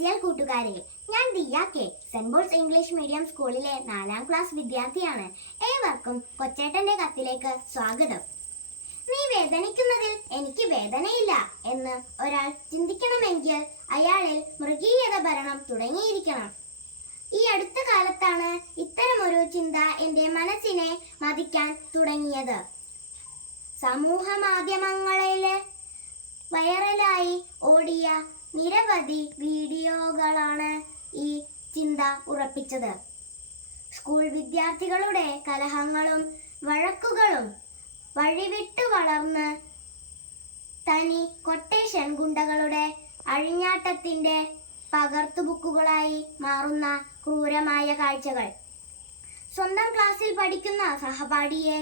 KCL കൂട്ടുകാരെ, ഞാൻ Diya K. Saint Paul's English medium സ്കൂളിലെ 4ാം ക്ലാസ് വിദ്യാർത്ഥിയാണ്. ഏവർക്കും കൊച്ചേട്ടന്റെ കത്തിലേക്ക് സ്വാഗതം. നീ വേദനിക്കുന്നതിൽ എനിക്ക് വേദനയില്ല എന്ന് ഒരാൾ ചിന്തിക്കണമെങ്കിൽ അയാളിൽ മൃഗീയത ഭരണം തുടങ്ങിയിരിക്കണം. ഈ അടുത്ത കാലത്താണ് ഇത്തരമൊരു ചിന്ത എൻ്റെ മനസ്സിനെ മതിക്കാൻ തുടങ്ങിയത്. സമൂഹ മാധ്യമങ്ങളില് വൈറലായി ഓടിയ നിരവധി വീഡിയോകളാണ് ഈ ചിന്ത ഉറപ്പിച്ചത്. സ്കൂൾ വിദ്യാർത്ഥികളുടെ കലഹങ്ങളും വഴക്കുകളും വഴിവിട്ട് വളർന്ന് തനി കൊട്ടേഷൻ ഗുണ്ടകളുടെ അഴിഞ്ഞാട്ടത്തിന്റെ പകർത്തുബുക്കുകളായി മാറുന്ന ക്രൂരമായ കാഴ്ചകൾ. സ്വന്തം ക്ലാസ്സിൽ പഠിക്കുന്ന സഹപാഠിയെ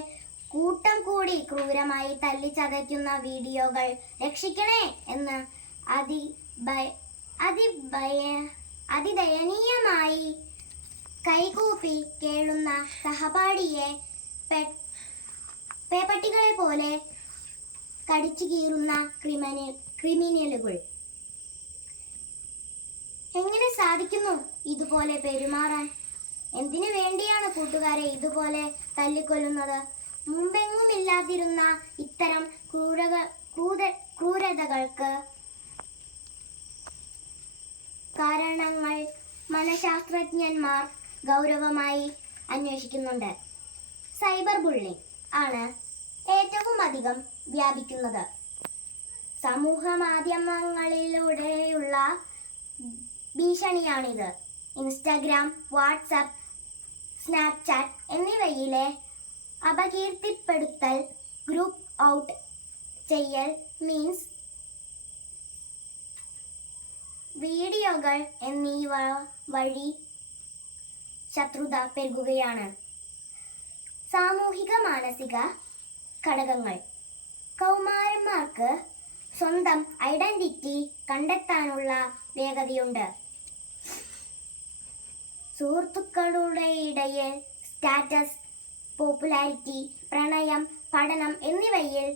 കൂട്ടം കൂടി ക്രൂരമായി തല്ലിച്ചതയ്ക്കുന്ന വീഡിയോകൾ രക്ഷിക്കണേ എന്ന് അതിദയനീയമായി കൈകൂപ്പി കേഴുന്ന സഹപാഠിയെ പേപ്പട്ടികളെ പോലെ കടിച്ചു കീറുന്ന ക്രിമിനലുകൾ. എങ്ങനെ സാധിക്കുന്നു ഇതുപോലെ പെരുമാറാൻ? എന്തിനു വേണ്ടിയാണ് കൂട്ടുകാരെ ഇതുപോലെ തല്ലിക്കൊല്ലുന്നത്? മുമ്പെങ്ങുമില്ലാതിരുന്ന ഇത്തരം ക്രൂരതകൾക്ക് കാരണങ്ങൾ മനഃശാസ്ത്രജ്ഞന്മാർ ഗൗരവമായി അന്വേഷിക്കുന്നുണ്ട്. സൈബർ ബുള്ളിംഗ് ആണ് ഏറ്റവും അധികം വ്യാപിക്കുന്നത്. സമൂഹ മാധ്യമങ്ങളിലൂടെയുള്ള ഭീഷണിയാണിത്. ഇൻസ്റ്റാഗ്രാം, വാട്സാപ്പ്, സ്നാപ്ചാറ്റ് എന്നിവയിലെ അപകീർത്തിപ്പെടുത്തൽ, ഗ്രൂപ്പ് ഔട്ട് ചെയ്യൽ, മീംസ്, വീഡിയോകൾ എന്നിവ വഴി ശത്രുത പെരുകുകയാണ്. സാമൂഹിക മാനസിക ഘടകങ്ങൾ. കൗമാരന്മാർക്ക് സ്വന്തം ഐഡന്റിറ്റി കണ്ടെത്താനുള്ള വേഗതയുണ്ട്. സുഹൃത്തുക്കളുടെ ഇടയിൽ സ്റ്റാറ്റസ്, പോപ്പുലാരിറ്റി, പ്രണയം, പഠനം എന്നിവയിൽ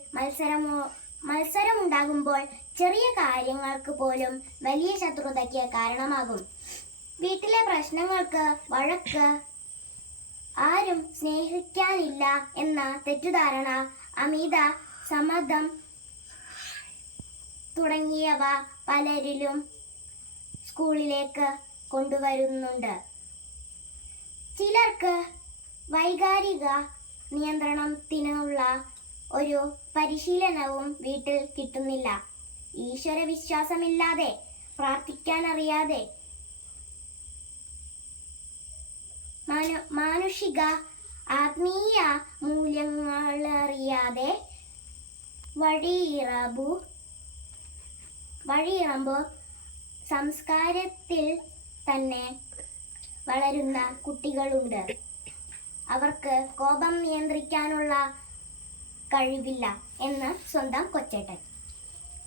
മത്സരമുണ്ടാകുമ്പോൾ ചെറിയ കാര്യങ്ങൾക്ക് പോലും വലിയ ശത്രുതയ്ക്ക് കാരണമാകും. വീട്ടിലെ പ്രശ്നങ്ങൾക്ക് വഴക്ക്, ആരും സ്നേഹിക്കാനില്ല എന്ന തെറ്റിദ്ധാരണ, അമിത സമ്മർദ്ദം തുടങ്ങിയവ പലരിലും സ്കൂളിലേക്ക് കൊണ്ടുവരുന്നുണ്ട്. ചിലർക്ക് വൈകാരിക നിയന്ത്രണത്തിനുള്ള ഒരു പരിശീലനവും വീട്ടിൽ കിട്ടുന്നില്ല. ഈശ്വര വിശ്വാസമില്ലാതെ, പ്രാർത്ഥിക്കാനറിയാതെ, മാനുഷിക ആത്മീയ മൂല്യങ്ങളറിയാതെ വഴിയിറമ്പ് സംസ്കാരത്തിൽ തന്നെ വളരുന്ന കുട്ടികളുണ്ട്. അവർക്ക് കോപം നിയന്ത്രിക്കാനുള്ള കഴിവില്ല എന്ന് സ്വന്തം കൊച്ചേട്ടൻ.